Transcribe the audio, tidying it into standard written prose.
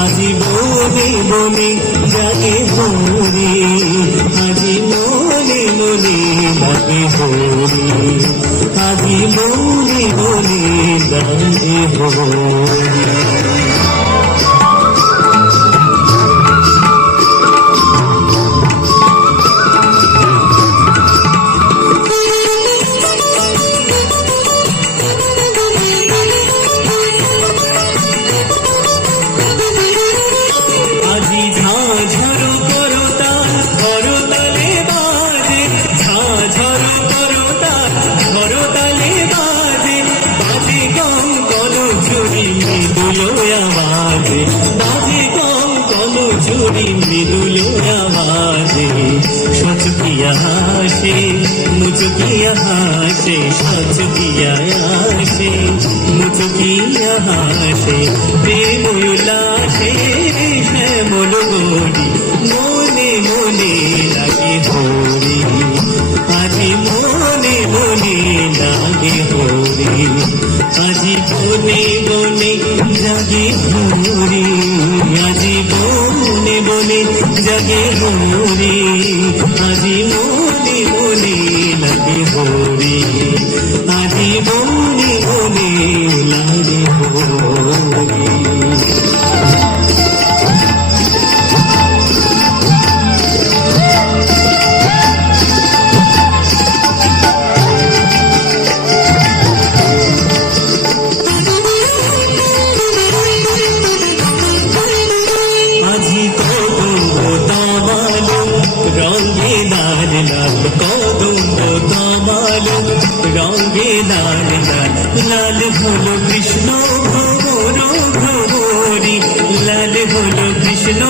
আজি বনে বনে জাগে হরি, আজি মনে মনে লাগে হরি, আজি মনে মনে লাগে হরি। मृदुलो आवाज़े सोच किया हाशे मुझ किया हाशे सोच किया हाशे मुझ किया हाशे प्रेम उल्लासे श्यामल गोरी मोने मोने लगे होरी, আজি মনে মনে লাগে হরি, আজি বনে বনে জাগে হরি, আজি বনে বনে জাগে হরি, আজি মনে মনে লাগে হরি, আজি মনে মনে লাগে হরি। रंगे लाल लाल कदम्ब तमालो रंगे लाल लाल लाल हलो कृष्ण भ्रमर भ्रमरी, लाल हलो कृष्ण